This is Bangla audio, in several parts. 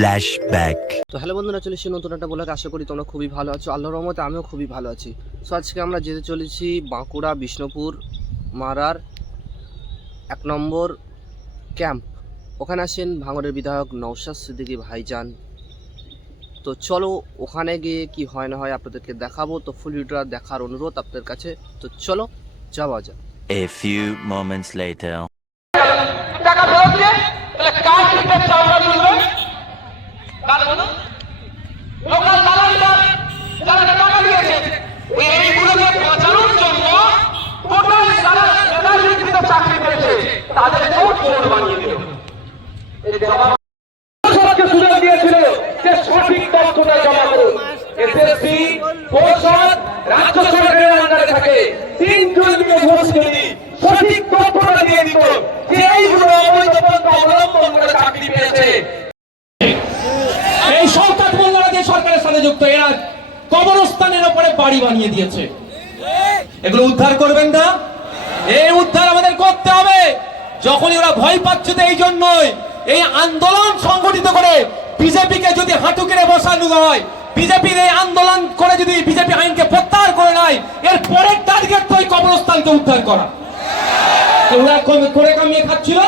ফ্ল্যাশব্যাক। তো হ্যালো বন্ধুরা, চলেছি নতুন একটা ব্লগে। আশা করি তোমরা খুবই ভালো আছো। আল্লাহর রহমতে আমিও খুবই ভালো আছি। সো আজকে আমরা যেতে চলেছি বাঁকুড়া বিষ্ণুপুর মারার 1 নম্বর ক্যাম্প। ওখানে আসেন ভাঙড়ের বিধায়ক নওশাদ সিদ্দিকী ভাইজান। তো চলো ওখানে গিয়ে কি হয় না হয় আপনাদেরকে দেখাবো। তো ফুল ভিডিওটা দেখার অনুরোধ আপনাদের কাছে। তো চলো যাওয়া যাক। A few moments later. টাকা ফেরত দিয়ে কার টিকিট চামড়া তুলবে কার বলো লোকাল দালালরা যারা টাকা দিয়েছে এইগুলোকে বাঁচানোর জন্য টোটাল যারা মেধাবৃত্তিতে চাকরি পেয়েছে তাদেরকেও চোর বানিয়ে দিল। এই জবাব সরকারকে সুযোগ দিয়েছিল যে সঠিক তথ্যটা জমা করুন। এসএসসি পরিষদ রাজ্য সরকারের আন্ডারে থাকে, তিনজনকে ঘুষ যদি সঠিক তথ্যটা দিয়ে দিত যে এইগুলো অবৈধ পন্থা অবলম্বন করে চাকরি পেয়েছে। এই শওকত মোল্লারা যে সরকারের সাথে যুক্ত, এরা কবরস্থানের উপরে বাড়ি বানিয়ে দিয়েছে। এগুলো উদ্ধার করবেন না? এই উদ্ধার আমাদের করতে হবে। যখনই ওরা ভয় পাচ্ছে তো এই জন্যই এই আন্দোলন সংগঠিত করে বিজেপিকে যদি হাঁটু কেড়ে বসানো হয়, বিজেপির এই আন্দোলন করে যদি বিজেপি আইনকে প্রত্যাহার করে নেয়, এর পরের টার্গেট তো এই কবরস্থানকে উদ্ধার করা। ওরা করে কামিয়ে খাচ্ছিল,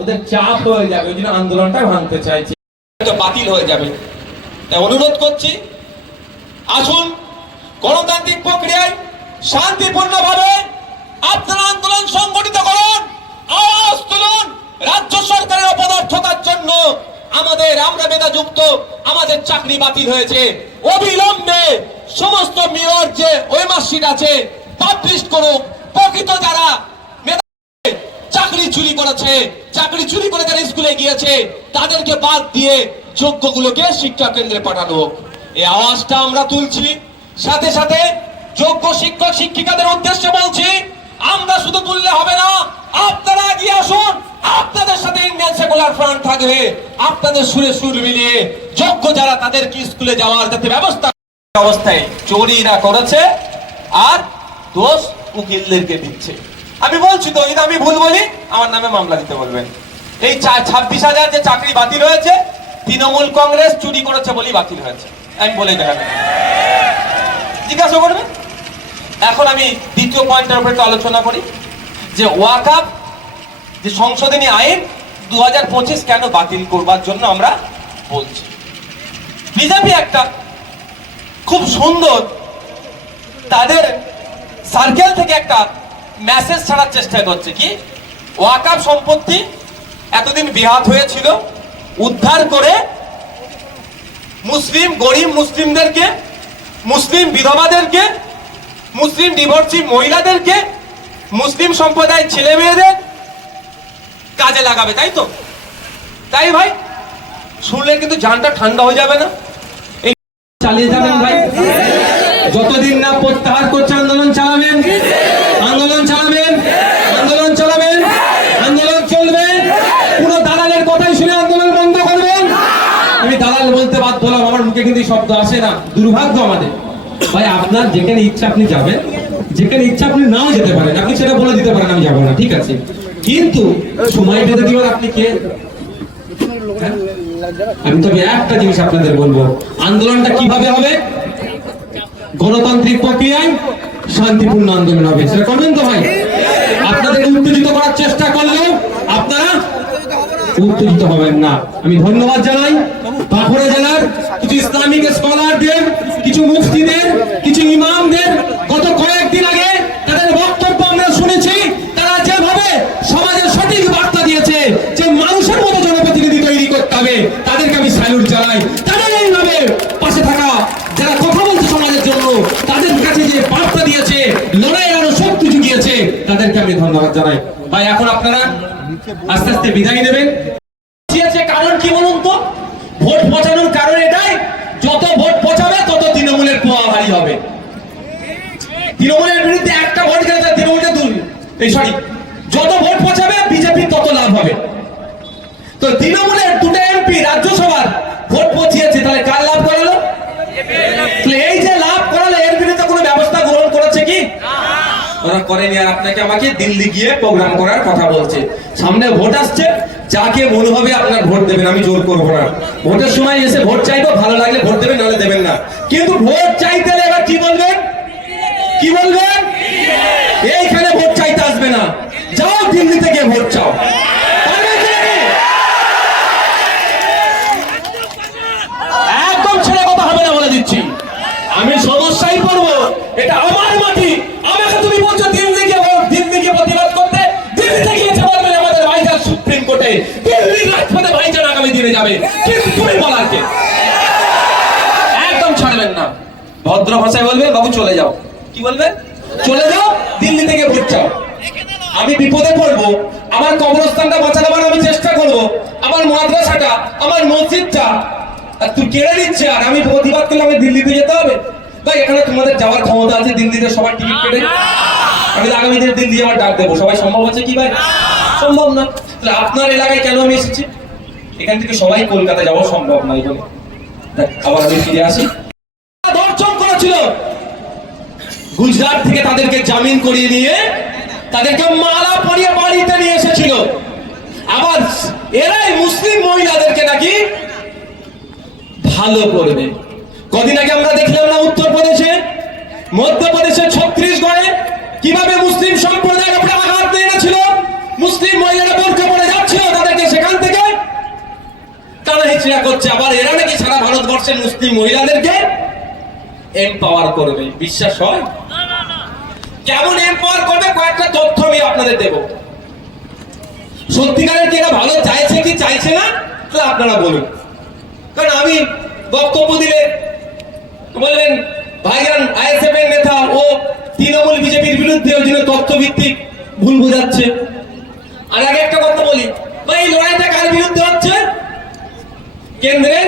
ওদের চাপ হয়ে যাবে, ওই জন্য আন্দোলনটা ভাঙতে চাইছে, বাতিল হয়ে যাবে। তাই অনুরোধ করছি, আসুন গণতান্ত্রিক প্রক্রিয়ায় শান্তিপূর্ণভাবে আপনারা আন্দোলন সংগঠিত করুন, আওয়াজ তুলুন। রাজ্য সরকারের অপদার্থতার জন্য আমরা মেধাযুক্ত, আমাদের চাকরি বাতিল হয়েছে। অবিলম্বে সমস্ত মেয়র যে ওই মার্কশিট আছে পাবলিশ করুক। প্রকৃত যারা চাকরি চুরি করেছে, চাকরি চুরি করে যারা স্কুলে গিয়েছে তাদেরকে বাদ দিয়ে যোগ্যগুলোকে শিক্ষা কেন্দ্রে পাঠানো হোক। এই আওয়াজটা আমরা তুলছি। সাথে সাথে যোগ্য শিক্ষক শিক্ষিকাদের উদ্দেশ্যে বলছি, আমরা শুধু তুললে হবে না, আপনারা এগিয়ে আসুন। আপনাদের সাথে ইন্ডিয়ান সেকুলার ফ্রন্ট থাকবে। আপনাদের সুরে সুর মিলিয়ে যোগ্য যারা তাদেরকে স্কুলে যাওয়ার যাতে ব্যবস্থা অবস্থায় চুরি না করেছে আর দোষ উকিলদেরকে দিচ্ছে। আমি বলছি তো, যদি আমি ভুল বলি আমার নামে মামলা দিতে বলবেন। এই 26,000 যে চাকরি বাতিল হয়েছে, তৃণমূল কংগ্রেস চুরি করেছে বলেই বাতিল হয়েছে, আমি বলে দেখাবো, জিজ্ঞাসা করবেন। এখন আমি দ্বিতীয় পয়েন্টের উপরে আলোচনা করি যে ওয়াকফ যে সংশোধনী আইন 2025 কেন বাতিল করবার জন্য আমরা বলছি। বিজেপি একটা খুব সুন্দর তাদের সার্কেল থেকে একটা মেসেজ ছাড়ার চেষ্টা করছে, কি ওয়াকফ সম্পত্তি এতদিন বিহাত হয়েছিল, উদ্ধার করে মুসলিম গরিব মুসলিমদেরকে, মুসলিম বিধবাদেরকে, মুসলিম ডিভোর্সি মহিলাদেরকে, মুসলিম সম্প্রদায়ের ছেলে মেয়েদের কাজে লাগাবে, তাই তো? তাই ভাই, শুনলে কিন্তু জানটা ঠান্ডা হয়ে যাবে না? এই চালিয়ে যাবেন ভাই, যতদিন না প্রত্যাহার করছে আন্দোলন চালাবেন, আন্দোলন চালাবেন, আন্দোলন চালাবেন, আন্দোলন চলবে। পুরো দালালের কথাই শুনে আন্দোলন বন্ধ করবেন। আমি দালাল বলতে বাধ্য হলাম, আমার মুখে কিন্তু শব্দ আসে না, দুর্ভাগ্য আমাদের। ভাই আপনার যেখানে ইচ্ছা আপনি যাবেন, যেখানে ইচ্ছা আপনি নাও যেতে পারেন, আপনি সেটা বলে দিতে পারেন আমি যাবো না, ঠিক আছে, কিন্তু সময় বেঁধে দিবেন আপনি কে? আমি তবে একটা জিনিস আপনাদের বলবো, আন্দোলনটা কিভাবে হবে? গণতান্ত্রিক প্রক্রিয়ায় শান্তিপূর্ণ আন্দোলন হবে, সেটা করবেন তো ভাই? আপনাদের উত্তেজিত করার চেষ্টা করলেও আপনারা উত্তেজিত হবেন না। আমি ধন্যবাদ জানাই বাঁকুড়া জেলার কিছু ইসলামিক স্কলারদের, কিছু মুফতিদের, কিছু ইমামদের। গত কয়েকদিন আগে তাদের বক্তব্য আমরা শুনেছি, তারা যেভাবে সমাজের সঠিক বার্তা দিয়েছে যে মানুষের মতো জনপ্রতিনিধি তৈরি করতে হবে, তাদেরকে আমি স্যালুট জানাই। তাদের এইভাবে পাশে থাকা যারা কথা বলছে সমাজের জন্য, তাদের কাছে যে বার্তা দিয়েছে, লড়াইয়ের আরো শক্তি জুগিয়েছে, তাদেরকে আমি ধন্যবাদ জানাই। ভাই এখন আপনারা আস্তে আস্তে বিদায় নেবেন। কারণ কি বলুন তো? ভোট পচানোর কারণ এটাই, যত ভোট পচাবে তত তৃণমূলের পোয়া ভারী হবে। তৃণমূলের বিরুদ্ধে একটা ভোট গেলে তৃণমূলের যত ভোট পচাবে বিজেপি তত লাভ হবে। তো তৃণমূলের 2টা এমপি রাজ্যসভার ভোট পচিয়েছে, তাহলে কার লাভ করালো? এই যে লাভ করালো, এর বিরুদ্ধে কোনো ব্যবস্থা গ্রহণ করেছে কি? ওরা করেনি। আর আপনাকে আমাকে দিল্লি গিয়ে প্রোগ্রাম করার কথা বলছে। সামনে ভোট আসছে, যাকে মনে হবে আপনার ভোট দেবেন, আমি জোর করবো না। ভোটের সময় এসে ভোট চাইবো, ভালো লাগলে ভোট দেবেন, নাহলে দেবেন না। কিন্তু ভোট চাইতে হলে এবার কি বলবেন? কি বলবেন? এইখানে ভোট চাইতে আসবে না, যাও দিল্লিতে গিয়ে ভোট চাও। একদম ছেড়ে কথা হবে না বলে দিচ্ছি, আমি সমস্যায় পড়বো। এটা আমার মাটি, আমাকে তুমি বলছো দিল্লি গিয়ে প্রতিবাদ করতে। দিল্লিতে গিয়েছে বলবেন আমাদের ভাইজান সুপ্রিম কোর্টে, দিল্লির রাজপথে ভাইজান আগামী দিনে যাবে, কিন্তু তুমি বলার কে? একদম ছাড়বেন না, ভদ্র ভাষায় বলবেন বাবু চলে যাও। কি বলবেন? চলে যাও, দিল্লি থেকে ভোট চাও। আমি বিপদে পড়বো, আমার কবরস্থানটা বাঁচানোর আমি চেষ্টা করবো, আমার মাদ্রাসাটা, আমার মসজিদটা আর তুই কেড়ে নিচ্ছে, আর আমি প্রতিবাদ করলে আমি দিল্লিতে যেতে হবে? ভাই এখানে তোমাদের যাওয়ার ক্ষমতা আছে, দিল্লিতে সবার টিকিট কেটে আমি আগামী দিনে দিল্লি যাওয়ার ডাক দেবো, সবাই সম্ভব আছে কি ভাই? সম্ভব না। তাহলে আপনার এলাকায় কেন আমি এসেছি? এখান থেকে সবাই কলকাতা যাওয়া সম্ভব নয় বলে। আবার আমি ফিরে আসি, ধর্ষণ করেছিল গুজরাট থেকে, তাদেরকে জামিন করিয়ে নিয়ে তাদেরকে মালা পরিয়ে বাড়িতে নিয়ে এসেছিল। আবার এরাই মুসলিম মহিলাদেরকে নাকি ভালো করবে। কদিন আগে আমরা দেখলাম না উত্তরপ্রদেশে, মধ্যপ্রদেশে, ছত্তিশগড়ে কিভাবে মুসলিম সম্প্রদায়ের উপরে আঘাত এনেছিল। মুসলিম মহিলারা বোরকা পরে যাচ্ছিল, তাদেরকে সেখান থেকে টানা হিচড়া করছে। আবার এরা নাকি সারা ভারতবর্ষের মুসলিম মহিলাদেরকে এম্পাওয়ার করবে। বিশ্বাস হয়? কেমন এম্পাওয়ার করবে কয়েকটা তথ্য আমি আপনাদের দেব। সত্যিকারের কি এরা ভালো চাইছে কি চাইছে না তাহলে আপনারা বলুন। কারণ আমি বক্তব্য দিলে বলবেন ভাইজান আইএসএফ এর নেতা ও তৃণমূল বিজেপির বিরুদ্ধে ওই জন্য তথ্যভিত্তিক ভুল বোঝাচ্ছে। আর আগে একটা কথা বলি, ভাই এই লড়াইটা কার বিরুদ্ধে হচ্ছে? কেন্দ্রের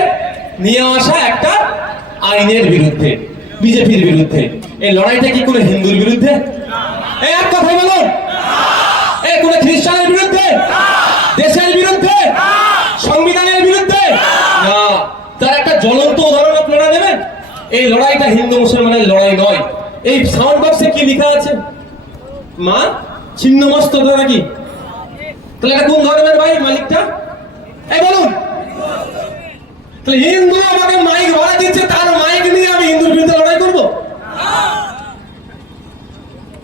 নিয়ে আসা একটা আইনের বিরুদ্ধে, বিজেপির বিরুদ্ধে। এই লড়াইটা কি কোনো হিন্দুর বিরুদ্ধে? এই এক কথাই বলুন, এই কোনো খ্রিস্টানের বিরুদ্ধে, দেশের বিরুদ্ধে, সংবিধানের বিরুদ্ধে না। তার একটা জ্বলন্ত উদাহরণ আপনারা নেবেন। এই লড়াইটা হিন্দু মুসলমানের লড়াই নয়। এই সাউন্ড বক্সে কি লেখা আছে? মা ছিন্নমস্তক নাকি? তাহলে এটা কোন ধর্মের ভাই মালিকটা? এই বলুন। তাহলে হিন্দু আমাকে মাইক ভাড়া দিচ্ছে, তার মাইক নিয়ে আমি হিন্দুর বিরুদ্ধে লড়াই করবো?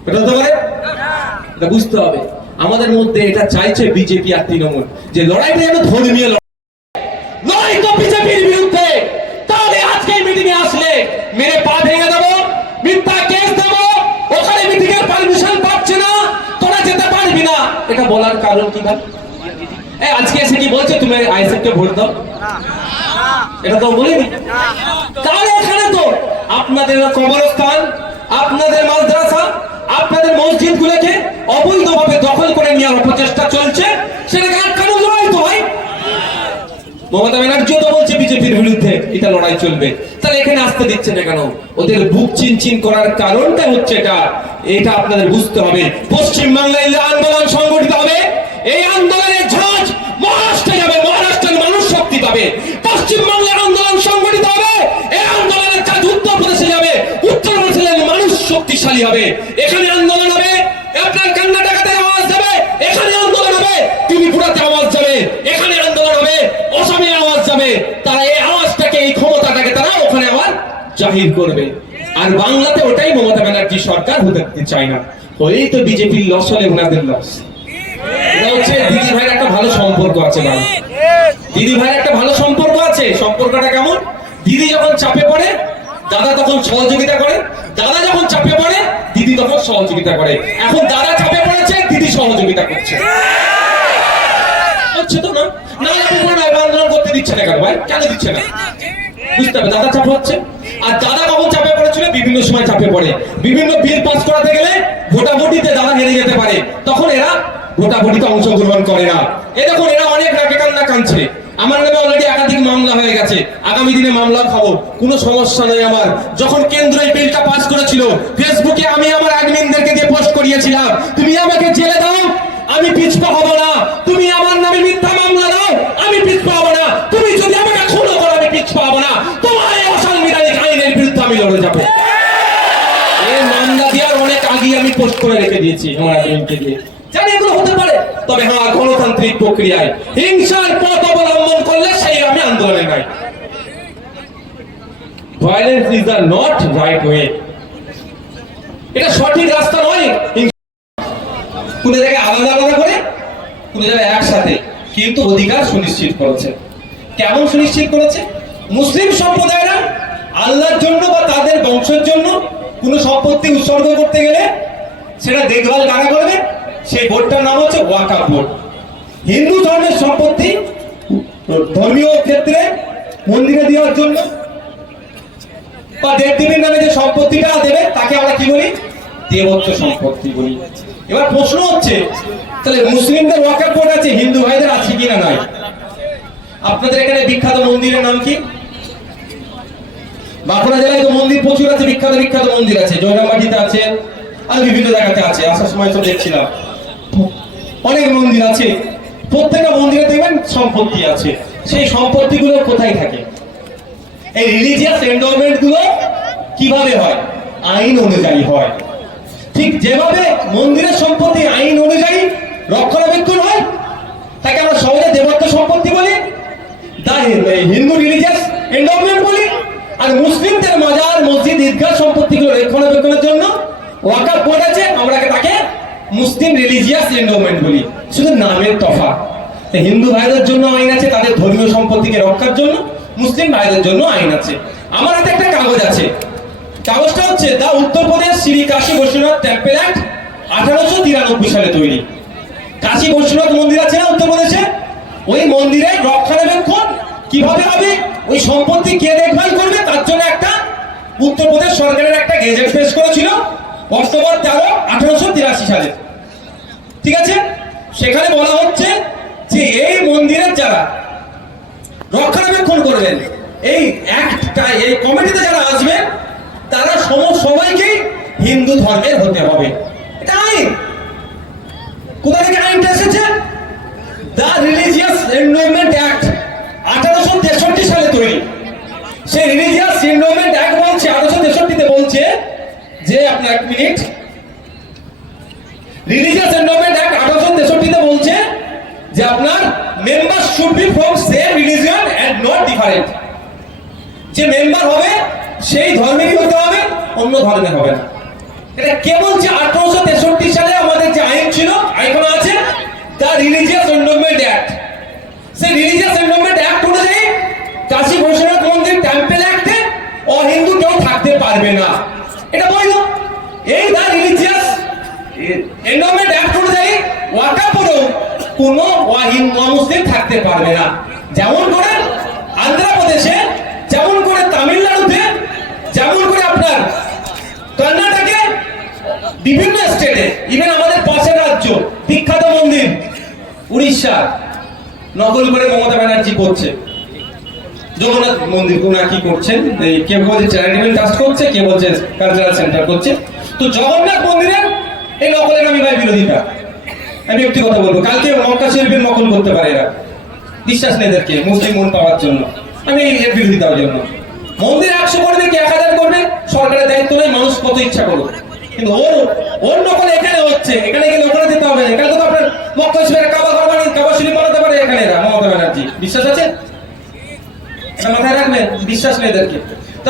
এটা হতে পারে? এটা বুঝতে হবে। আমাদের মধ্যে এটা চাইছে বিজেপি আর তৃণমূল, যে লড়াইটা যেন ধর্মীয় লড়াই তো বিজেপির বিরুদ্ধে। তাহলে আজকে মিটিং এ আসলে মেরে পা ভেঙে দেবো, মিথ্যা কেস দেবো, ওখানে মিটিং এর পারমিশন পাচ্ছে না, তোরা যেতে পারবি না। এটা বলার কারণ কি ভাই? আজকে এসে কি বলছে তুমি আইএসএফ কে ভোট দাও? এটা তো বলিনি। তাহলে এখানে তো আপনাদের কবরস্থান, আপনাদের মাদ্রাসা, আপনাদের মসজিদ গুলোকে অবৈধভাবে দখল করে নেওয়ার অপচেষ্টা চলছে, সেটাকে আটকানো লড়াই তো ভাই। মমতা ব্যানার্জিও তো বলছে বিজেপির বিরুদ্ধে এটা লড়াই চলবে। তাহলে এখানে আসতে দিচ্ছে না কেন? ওদের বুক চিনচিন করার কারণটা হচ্ছে এটা আপনাদের বুঝতে হবে। পশ্চিমবাংলায় আন্দোলন সংগঠিত হবে, এই আন্দোলনের ঝাঁজ মহারাষ্ট্রে যাবে, মহারাষ্ট্রের মানুষ শক্তি পাবে। পশ্চিমবাংলার আন্দোলন সংগঠিত হবে, এই আন্দোলনের ঝাঁজ উত্তরপ্রদেশে যাবে, উত্তরপ্রদেশের মানুষ শক্তিশালী হবে। এখানে আন্দোলন হবে, আপনার কর্ণাটকাতে আওয়াজ যাবে, এখানে আন্দোলন হবে, ত্রিপুরাতে আওয়াজ যাবে, এখানে আন্দোলন হবে, অসমে আওয়াজ যাবে। তারা এই আওয়াজটাকে, এই ক্ষমতাটাকে তারা ওখানে আবার জাহির করবে। আর বাংলাতে ওটাই মমতা ব্যানার্জি সরকার হতে চায় না। হলেই তো বিজেপির লস হলে ওনাদের লস। এটা হচ্ছে দিদি ভাইয়ের একটা ভালো সম্পর্ক আছে, দিদি ভাইয়ের একটা ভালো সম্পর্ক আছে। সম্পর্কটা কেমন? দিদি যখন চাপে পড়ে দাদা তখন সহযোগিতা করে, দাদা যখন চাপে পড়ে দিদি তখন সহযোগিতা করে। এখন দাদা চাপে পড়েছে, দিদি সহযোগিতা করছে। হচ্ছে তো না? না আন্দোলন করতে দিচ্ছে না কেন ভাই? কেন দিচ্ছে না? বুঝতে হবে, দাদা চাপ হচ্ছে। আর দাদা কখন চাপে পড়েছিল? বিভিন্ন সময় চাপে পড়ে। বিভিন্ন বিল পাস করাতে গেলে ভোটাভুটিতে দাদা হেরে যেতে পারে, তখন এরা ভোটাভুটিতে অংশগ্রহণ করে না। এ দেখুন, এরা অনেক রাগে কান্না কাঁদছে। আমার নামে অলরেডি একাধিক মামলা হয়ে গেছে, আগামী দিনে মামলা খাবো, কোনো সমস্যা নেই আমার। যখন কেন্দ্র এই বিলটা পাস করেছিল, ফেসবুকে আমি আমার অ্যাডমিনদেরকে দিয়ে পোস্ট করিয়েছিলাম, তুমি আমাকে জেলে দাও, আমি পিছপা হব না। তুমি আমার নামে মিথ্যা মামলা দাও, আমি পিছপা হব না। তুমি যদি আমাকে খুন করো, আমি পিছপা হব না। তোমার এই অসাংবিধানিক আইনের বিরুদ্ধে আমি লড়ে যাবো। এই মামলা দেওয়ার অনেক আগে আমি পোস্ট করে রেখে দিয়েছি আমার অ্যাডমিনকে দিয়ে, জানি এগুলো হতে পারে। তবে হ্যাঁ গণতান্ত্রিক প্রক্রিয়ায়। হিংসার পথ অবলম্বন করলে সেই আমি আন্দোলনে নাই। Violence is the not right way, এটা সঠিক রাস্তা নয়। কোন জায়গায় আলাদা আলাদা করে, কোন জায়গায় একসাথে, কিন্তু অধিকার সুনিশ্চিত করেছে। কেমন সুনিশ্চিত করেছে? মুসলিম সম্প্রদায়রা আল্লাহর জন্য বা তাদের বংশের জন্য কোন সম্পত্তি উৎসর্গ করতে গেলে সেটা দেখভাল কারা করবে? সেই বোর্ডটার নাম হচ্ছে ওয়াকাফ বোর্ড। হিন্দু ধর্মের সম্পত্তি ধর্মীয় ক্ষেত্রে মন্দিরে দেওয়ার জন্য বা দেবদেবীর নামে যে সম্পত্তিটা দেবে তাকে আমরা কি বলি? দেবত্ব সম্পত্তি বলি। এবার প্রশ্ন হচ্ছে, তাহলে মুসলিমদের ওয়াকাফ বোর্ড আছে, হিন্দু ভাইদের আছে কিনা নাই? আপনাদের এখানে বিখ্যাত মন্দিরের নাম কি? বাঁকুড়া জেলায় তো মন্দির প্রচুর আছে, বিখ্যাত বিখ্যাত মন্দির আছে, জয়রামবাটিতে আছে, আর বিভিন্ন জায়গাতে আছে। আসার সময় তো দেখছিলাম অনেক মন্দির আছে। প্রত্যেকটা মন্দিরে দেখবেন সম্পত্তি আছে। সেই সম্পত্তিগুলো কোথায় থাকে? এই রিলিজিয়াস এন্ডোমেন্ট গুলো কিভাবে হয়? আইন অনুযায়ী হয়। ঠিক যেভাবে মন্দিরের সম্পত্তি আইন অনুযায়ী রক্ষণাবেক্ষণ হয়, তাকে আমরা সহজে দেবত্ব সম্পত্তি বলি, হিন্দু রিলিজিয়াস এন্ডোমেন্ট বলি। আর মুসলিমদের মাজার, মসজিদ, ঈদগাহ সম্পত্তিগুলো রক্ষণাবেক্ষণের জন্য ওয়াকাফ বোর্ড আছে, আমরা তাকে মুসলিম রিলিজিয়াস এন্ডোমেন্ট বলি, শুধু নামের তফাৎ। হিন্দু ভাইদের জন্য আইন আছে তাদের ধর্মীয় সম্পত্তিকে রক্ষার জন্য, মুসলিম ভাইদের জন্য আইন আছে। আমার হাতে একটা কাগজ আছে, কাগজটা হচ্ছে দা উত্তরপ্রদেশ শ্রী কাশী বৈশ্বনাথ টেম্পল অ্যাক্ট 1893 সালে তৈরি। কাশী বৈশ্বনাথ মন্দির আছে না উত্তরপ্রদেশে, ওই মন্দিরের রক্ষণাবেক্ষণ কিভাবে হবে, ওই সম্পত্তি কে দেখভাল করবে, তার জন্য একটা উত্তরপ্রদেশ সরকারের একটা গেজেট পেশ করেছিল অক্টোবর 13, 1883 সালে। ঠিক আছে, সেখানে বলা হচ্ছে যে এই মন্দিরের যারা রক্ষণাবেক্ষণ করবেন, এই অ্যাক্টটা, এই কমিটিতে যারা আসবেন, তারা সবাইকে হিন্দু ধর্মের হতে হবে। এটা আইন। কোথা থেকে আইনটা এসেছে? দা রিলিজিয়াস এন্ডোমেন্ট অ্যাক্ট 1863 সালে তৈরি। সেই রিলিজিয়াস এন্ডোমেন্ট অ্যাক্ট বলছে 1863 তে বলছে যে, আপনার এক মিনিট, রিলিজিয়াস এন্ডোমেন্ট অ্যাক্ট 1863 তে বলছে যে আপনার member should be from same religion and not different. যে মেম্বার হবে সেই ধর্মেরই হতে হবে, অন্য ধর্মের হবে না। এটা কে বলছে? 1863 সালে আমাদের যে আইন ছিল, এখনো আছে, দা রিলিজিয়াস এন্ডোমেন্ট অ্যাক্ট। সেই রিলিজিয়াস এন্ডোমেন্ট অ্যাক্ট অনুযায়ী কাশী বৈশ্বনাথ মন্দির টেম্পল অ্যাক্টে অহিন্দু কেউ থাকতে পারবে না, এটা বৈধ। এই দা রিলিজিয়াস এন্ডোমেন্ট অ্যাক্ট অনুযায়ী ওয়াকাফ বোর্ডেও কোনো অমুসলিম থাকতে পারবে না। যেমন করে আন্ধ্রপ্রদেশে, যেমন করে তামিলনাড়ুতে, যেমন করে আপনার কর্ণাটকে, বিভিন্ন স্টেটে, ইভেন আমাদের পাশের রাজ্য বিখ্যাত মন্দির উড়িষ্যা, নকল করে মমতা ব্যানার্জি করছে। জগন্নাথ মন্দির কোন কি করছেন, কেউ বলছে চ্যারিটেবল ট্রাস্ট করছে, কেউ বলছে কালচারাল সেন্টার করছে। তো জগন্নাথ মন্দিরের এই নকলের আমি ভাই বিরোধিতা। আমি একটি কথা বলবো, কালকে মক্কা শরীফের নকল করতে পারে এরা, বিশ্বাস নেই এদেরকে মুসলিম মন পাওয়ার জন্য। আমি এর বিরোধিতার জন্য। মন্দির 100 করবে কি 1000 করবে, সরকারের দায়িত্ব নেই, মানুষ কত ইচ্ছা করবে। কিন্তু ওর নকল এখানে হচ্ছে, এখানে গিয়ে নকলে দিতে হবে। এখানে তো আপনার মক্কা শরীফের কাবা শরীফ বানাতে পারে এখানে এরা, মমতা ব্যানার্জি। বিশ্বাস আছে? এটা মাথায় রাখবেন, বিশ্বাস নেই এদেরকে। তো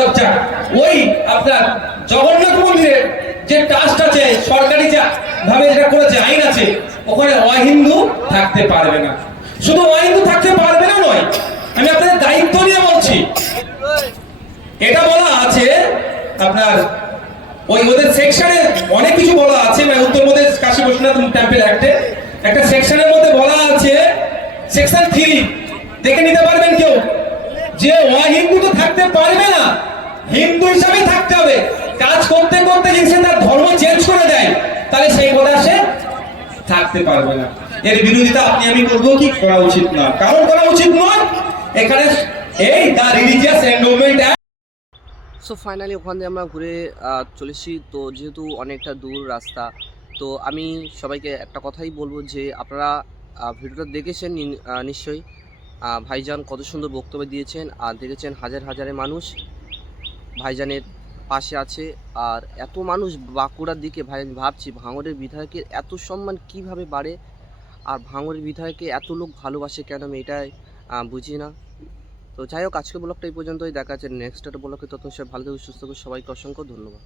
ওই আপনার জগন্নাথ মন্দিরের যে ট্রাস্ট আছে, সরকারি ভাবে যেটা করেছে, আইন আছে, ওখানে অহিন্দু থাকতে পারবে না। শুধু অহিন্দু থাকতে পারবে না নয়, আমি আপনাদের দায়িত্ব নিয়ে বলছি। এটা বলা আছে আপনার ওই ওদের সেকশনে অনেক কিছু বলা আছে। উত্তরপ্রদেশ কাশী বৈশ্বনাথ টেম্পল অ্যাক্টে একটা সেকশনের মধ্যে বলা আছে, সেকশন 3 দেখে নিতে পারবেন কেউ, যে অহিন্দু তো থাকতে পারবে না, হিন্দু হিসাবেই থাকতে হবে। কাজ করতে করতে যদি সে তার ধর্ম চেঞ্জ করে দেয়, তাহলে সেই কথা সে থাকতে পারবে না। এর বিরোধিতা আপনি আমি করবো কি? করা উচিত না। কারণ করা উচিত নয়, এখানে এই the religious endowment act. So finally ওখান দিয়ে আমরা ঘুরে চলেছি। তো যেহেতু অনেকটা দূর রাস্তা, তো আমি সবাইকে একটা কথাই বলবো যে আপনারা ভিডিওটা দেখেছেন নিশ্চয়ই। ভাইজান কত সুন্দর বক্তব্য দিয়েছেন, আর দেখেছেন হাজার হাজারে মানুষ ভাইজানের পাশে আছে। আর এত মানুষ বাঁকুড়ার দিকে, ভাই আমি ভাবছি ভাঙড়ের বিধায়কের এত সম্মান কিভাবে বাড়ে। আর ভাঙড়ের বিধায়ককে এত লোক ভালোবাসে কেন আমি এটাই বুঝি না। তো যাই হোক, আজকে ব্লগটা এই পর্যন্তই, দেখা যাচ্ছে নেক্সট একটা ব্লগে। তত সবাই ভালো থাকুন, সুস্থ থাকুন, সবাইকে অসংখ্য ধন্যবাদ।